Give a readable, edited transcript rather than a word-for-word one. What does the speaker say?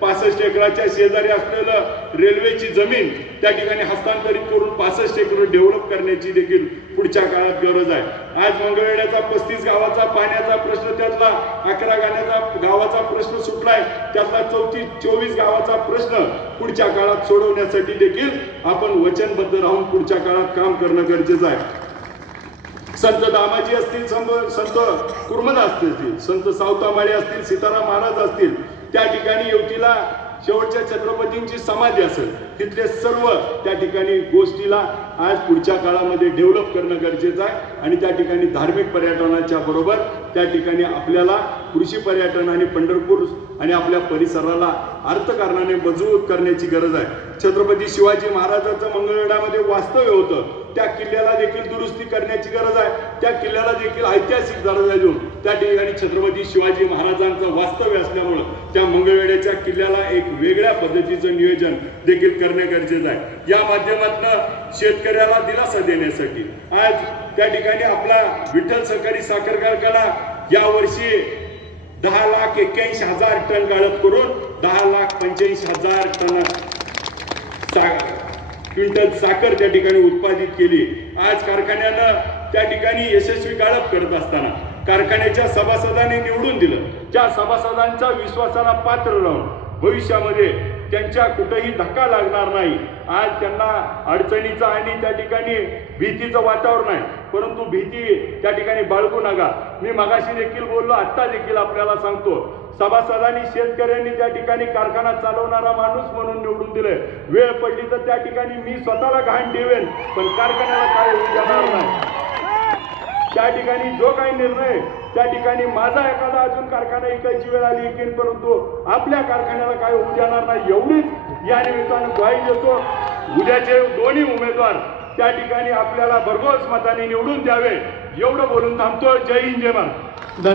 65 एकराच्या शेजारी असलेलं रेल्वेची जमीन त्या ठिकाणी हस्तांतरित करून 65 एकर डेव्हलप करण्याची देखील पुढच्या काळात गरज आहे। आज मंगळवेढ्याचा 35 गावाचा पाण्याचा प्रश्न, त्यातला 11 गावाचा प्रश्न सुटलाय, त्यातला 24 गावाचा प्रश्न पुढच्या काळात सोडवण्यासाठी देखील आपण वचनबद्ध राहून पुढच्या काळात काम करणं गरजेचं आहे। संत दामाजी असतील, संत कुर्मदास असतील, संत सावतामाळी असतील, सीताराम महाराज असतील, त्या ठिकाणी येवतीला शेवटच्या छत्रपतींची समाधी असेल, तिथले सर्व त्या ठिकाणी गोष्टीला आज पुढच्या काळामध्ये डेव्हलप करणं गरजेचं आहे। आणि त्या ठिकाणी धार्मिक पर्यटनाच्या बरोबर त्या ठिकाणी आपल्याला कृषी पर्यटन आणि पंढरपूर आणि आपल्या परिसराला अर्थकारणाने मजबूत करण्याची गरज आहे। छत्रपती शिवाजी महाराजांचं मंगळवेढ्यामध्ये वास्तव्य होतं, त्या किल्ल्याला देखील दुरुस्ती करण्याची गरज आहे। त्या किल्ल्याला देखील ऐतिहासिक दर्जा देऊन त्या ठिकाणी छत्रपती शिवाजी महाराजांचं वास्तव्य असल्यामुळे त्या मंगळवेढ्याच्या किल्ल्याला एक वेगळ्या पद्धतीचं नियोजन देखील करणे गरजेचं आहे। या माध्यमातून शेतकऱ्याला दिलासा देण्यासाठी आज त्या ठिकाणी आपला विठ्ठल सहकारी साखर कारखाना या वर्षी 10,81,000 टन गाळप करून 10,85,000 टन क्विंटल साखर त्या ठिकाणी उत्पादित केली। आज कारखान्यानं त्या ठिकाणी यशस्वी गाळप करत असताना कारखान्याच्या सभासदांनी निवडून दिलं, त्या सभासदांच्या विश्वासाला पात्र राहून भविष्यामध्ये त्यांच्या कुठेही धक्का लागणार नाही। आज त्यांना अडचणीचा आणि त्या ठिकाणी भीतीचं वातावरण आहे, परंतु भीती त्या ठिकाणी बाळगू नका। मी मगाशी देखील बोललो, आता देखील आपल्याला सांगतो, सभासदांनी शेतकऱ्यांनी त्या ठिकाणी कारखाना चालवणारा माणूस म्हणून निवडून दिले। वेळ पडली तर त्या ठिकाणी मी स्वतःला घाण ठेवेन, पण कारखान्याला काय होऊ देणार नाही। त्या ठिकाणी जो काही निर्णय त्या ठिकाणी माझा एखादा अजून कारखाना इकायची वेळ आली की, परंतु आपल्या कारखान्याला काय होऊ देणार नाही, एवढीच या निमित्तानं ग्वाही देतो। उद्याचे दोन्ही उमेदवार त्या ठिकाणी आपल्याला भरघोस मताने निवडून द्यावे, एवढं बोलून थांबतो। जय हिंद, जय महाराष्ट्र।